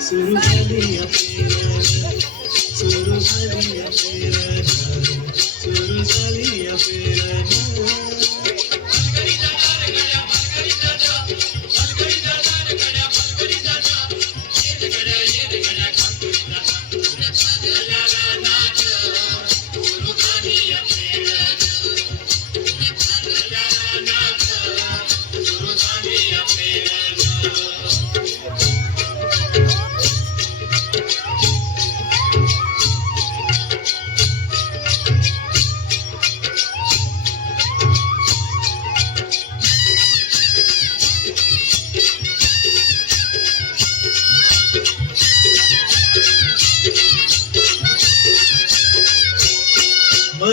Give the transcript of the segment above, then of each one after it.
Sürüleri yapıyor.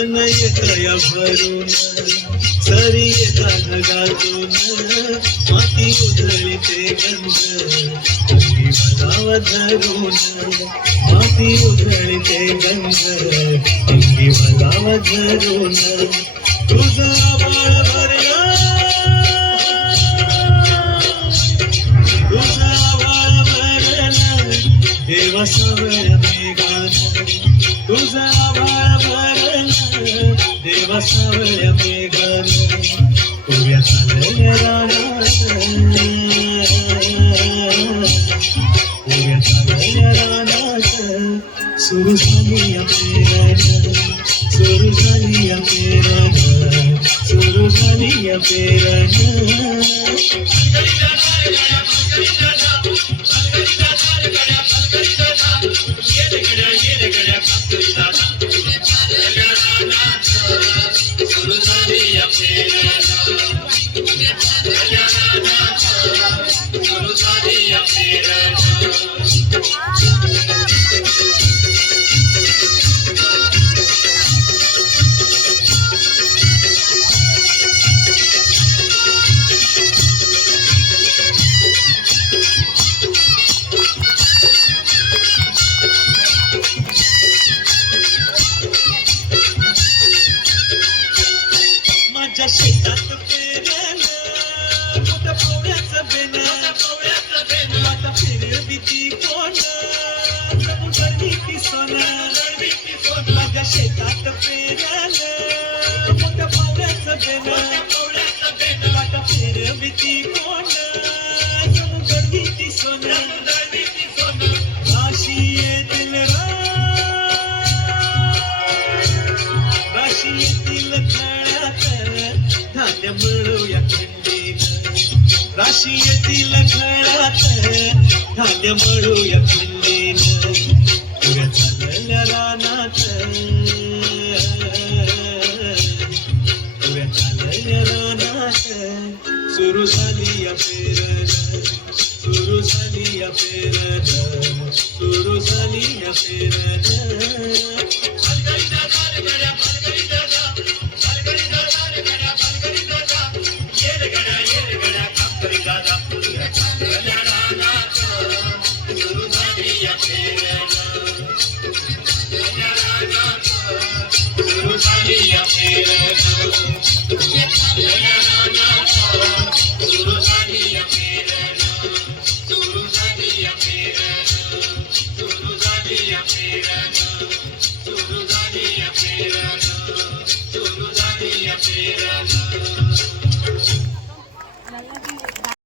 मन येतया भरून सरी येता ढगातून माती उधळीते गंध तुम्ही भलावा धरून माती उधळीते गंध तुम्ही भलावा धरून तुझा बाळ भरलं तुझा बाळ भरलं देवा सवय मी गाणं तुझा बाळ भर सुरू झाली या पेरण सुरू झाली या पेरण सुरू झाली या राशी येतील खळात येतील धान्य मिळूया खंडी Jerusalem, Jerusalem, Jerusalem, Jerusalem, Yeah.